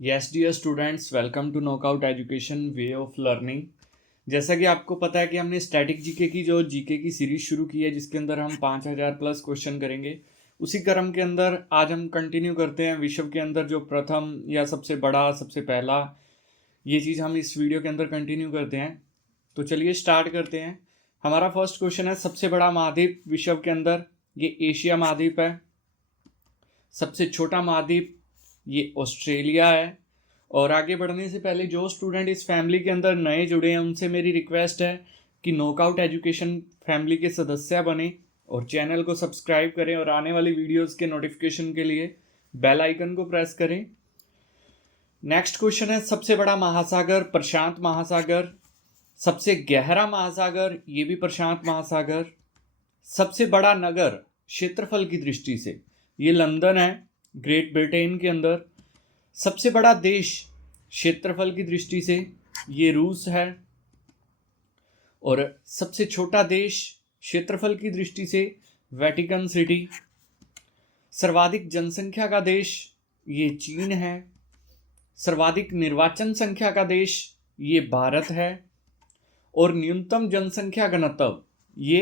Yes dear students, welcome to Knockout Education way of learning. जैसा कि आपको पता है कि हमने स्टैटिक जीके की जो जीके की सीरीज शुरू की है, जिसके अंदर हम 5000 प्लस क्वेश्चन करेंगे। उसी क्रम के अंदर आज हम कंटिन्यू करते हैं विश्व के अंदर जो प्रथम या सबसे बड़ा, सबसे पहला, ये चीज़ हम इस वीडियो के अंदर कंटिन्यू करते हैं। तो चलिए स्टार्ट करते हैं। हमारा फर्स्ट क्वेश्चन है, सबसे बड़ा महाद्वीप विश्व के अंदर, ये एशिया महाद्वीप है। सबसे छोटा महाद्वीप ये ऑस्ट्रेलिया है। और आगे बढ़ने से पहले जो स्टूडेंट इस फैमिली के अंदर नए जुड़े हैं, उनसे मेरी रिक्वेस्ट है कि नॉकआउट एजुकेशन फैमिली के सदस्य बने और चैनल को सब्सक्राइब करें और आने वाली वीडियोस के नोटिफिकेशन के लिए बेल आइकन को प्रेस करें। नेक्स्ट क्वेश्चन है, सबसे बड़ा महासागर प्रशांत महासागर। सबसे गहरा महासागर ये भी प्रशांत महासागर। सबसे बड़ा नगर क्षेत्रफल की दृष्टि से ये लंदन है, ग्रेट ब्रिटेन के अंदर। सबसे बड़ा देश क्षेत्रफल की दृष्टि से ये रूस है। और सबसे छोटा देश क्षेत्रफल की दृष्टि से वेटिकन सिटी। सर्वाधिक जनसंख्या का देश ये चीन है। सर्वाधिक निर्वाचन संख्या का देश ये भारत है। और न्यूनतम जनसंख्या घनत्व ये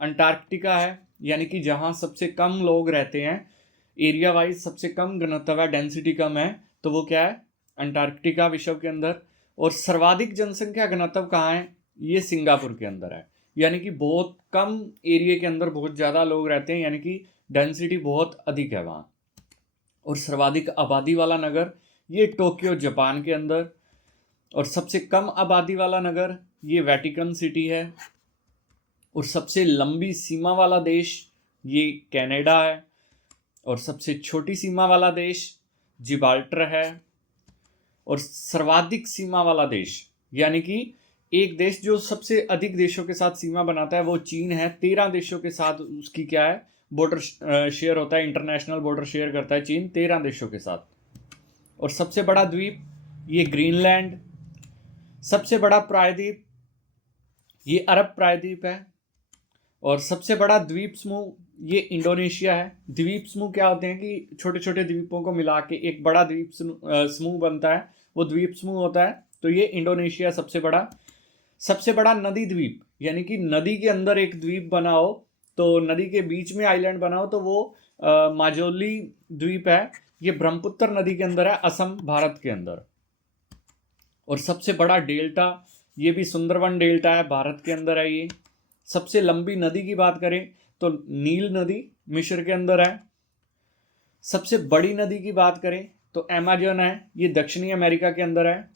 अंटार्कटिका है, यानी कि जहाँ सबसे कम लोग रहते हैं, एरिया वाइज सबसे कम घनत्व है, डेंसिटी कम है, तो वो क्या है? अंटार्कटिका विश्व के अंदर। और सर्वाधिक जनसंख्या घनत्व कहाँ है? ये सिंगापुर के अंदर है, यानी कि बहुत कम एरिया के अंदर बहुत ज़्यादा लोग रहते हैं, यानी कि डेंसिटी बहुत अधिक है वहाँ। और सर्वाधिक आबादी वाला नगर ये टोक्यो जापान के अंदर। और सबसे कम आबादी वाला नगर ये वेटिकन सिटी है। और सबसे लंबी सीमा वाला देश ये कनाडा है। और सबसे छोटी सीमा वाला देश जिब्राल्टर है। और सर्वाधिक सीमा वाला देश, यानी कि एक देश जो सबसे अधिक देशों के साथ सीमा बनाता है, वो चीन है। 13 देशों के साथ उसकी क्या है? बॉर्डर शेयर होता है, इंटरनेशनल बॉर्डर शेयर करता है चीन 13 देशों के साथ। और सबसे बड़ा द्वीप ये ग्रीनलैंड। सबसे बड़ा प्रायद्वीप ये अरब प्रायद्वीप है। और सबसे बड़ा द्वीप समूह ये इंडोनेशिया है। द्वीप समूह क्या होते हैं कि छोटे छोटे द्वीपों को मिला के एक बड़ा द्वीप समूह बनता है, वो द्वीप समूह होता है। तो ये इंडोनेशिया सबसे बड़ा नदी द्वीप, यानी कि नदी के अंदर एक द्वीप बना हो, तो नदी के बीच में आइलैंड बना हो, तो वो माजोली द्वीप है। ये ब्रह्मपुत्र नदी के अंदर है, असम भारत के अंदर। और सबसे बड़ा डेल्टा ये भी सुंदरवन डेल्टा है, भारत के अंदर है ये। सबसे लंबी नदी की बात करें तो नील नदी मिस्र के अंदर है। सबसे बड़ी नदी की बात करें तो अमेज़न है, ये दक्षिणी अमेरिका के अंदर है।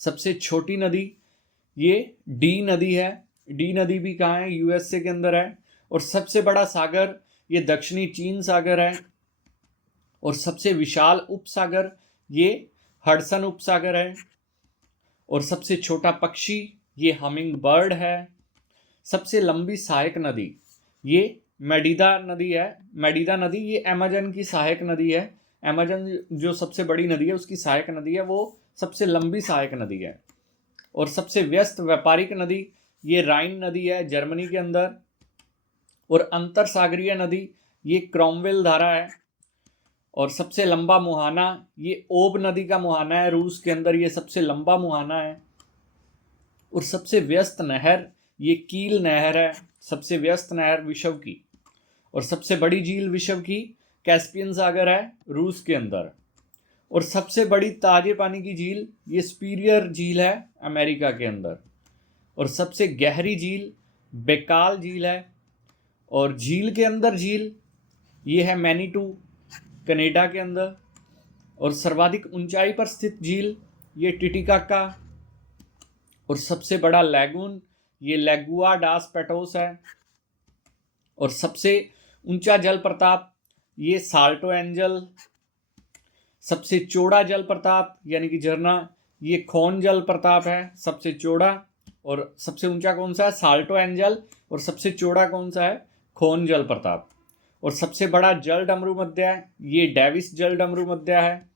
सबसे छोटी नदी ये डी नदी है। डी नदी भी कहाँ है? यूएसए के अंदर है। और सबसे बड़ा सागर ये दक्षिणी चीन सागर है। और सबसे विशाल उपसागर ये हडसन उपसागर है। और सबसे छोटा पक्षी ये हमिंग बर्ड है। सबसे लंबी सहायक नदी ये मेडिदा नदी है। मेडिदा नदी ये अमेज़न की सहायक नदी है। अमेज़न जो सबसे बड़ी नदी है, उसकी सहायक नदी है, वो सबसे लंबी सहायक नदी है। और सबसे व्यस्त व्यापारिक नदी ये राइन नदी है, जर्मनी के अंदर। और अंतर सागरीय नदी ये क्रोमवेल धारा है। और सबसे लंबा मुहाना ये ओब नदी का मुहाना है, रूस के अंदर ये सबसे लंबा मुहाना है। और सबसे व्यस्त नहर ये कील नहर है, सबसे व्यस्त नहर विश्व की। और सबसे बड़ी झील विश्व की कैस्पियन सागर है, रूस के अंदर। और सबसे बड़ी ताजे पानी की झील ये सुपीरियर झील है, अमेरिका के अंदर। और सबसे गहरी झील बेकाल झील है। और झील के अंदर झील ये है मैनीटू, कनाडा के अंदर। और सर्वाधिक ऊंचाई पर स्थित झील ये टिटिकाका। और सबसे बड़ा लैगून ये लेगुआ डास पेटोस है। और सबसे ऊंचा जल प्रताप ये साल्टो एंजल। सबसे चौड़ा जल प्रताप यानी कि झरना ये खोन जल प्रताप है, सबसे चौड़ा। और सबसे ऊंचा कौन सा है? Salto angel. और सबसे चौड़ा कौन सा है? खोन जल प्रताप। और सबसे बड़ा जल डमरू मध्य ये डेविस जल डमरू मध्य है।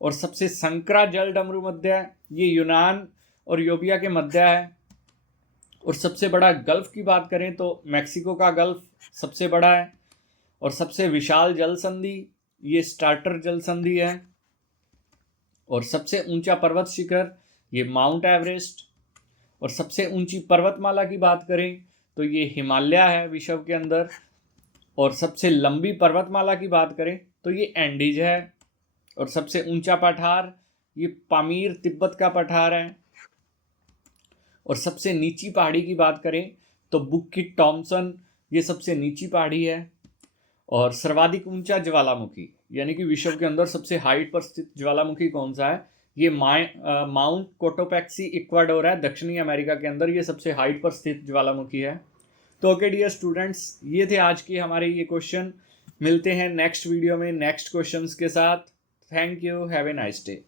और सबसे संकरा जल डमरू मध्य ये यूनान और यूरोपिया के मध्य है। और सबसे बड़ा गल्फ की बात करें तो मैक्सिको का गल्फ सबसे बड़ा है। और सबसे विशाल जल संधि ये स्टार्टर जल संधि है। और सबसे ऊंचा पर्वत शिखर ये माउंट एवरेस्ट। और सबसे ऊंची पर्वतमाला की बात करें तो ये हिमालय है विश्व के अंदर। और सबसे लंबी पर्वतमाला की बात करें तो ये एंडीज है। और सबसे ऊंचा पठार ये पामीर तिब्बत का पठार है। और सबसे नीची पहाड़ी की बात करें तो बुकिट टॉमसन ये सबसे नीची पहाड़ी है। और सर्वाधिक ऊंचा ज्वालामुखी यानी कि विश्व के अंदर सबसे हाइट पर स्थित ज्वालामुखी कौन सा है, ये माउंट कोटोपैक्सी इक्वाडोर है, दक्षिणी अमेरिका के अंदर ये सबसे हाइट पर स्थित ज्वालामुखी है। तो ओके डियर स्टूडेंट्स, ये थे आज की हमारे ये क्वेश्चन। मिलते हैं नेक्स्ट वीडियो में नेक्स्ट क्वेश्चंस के साथ। Thank you, have a nice day.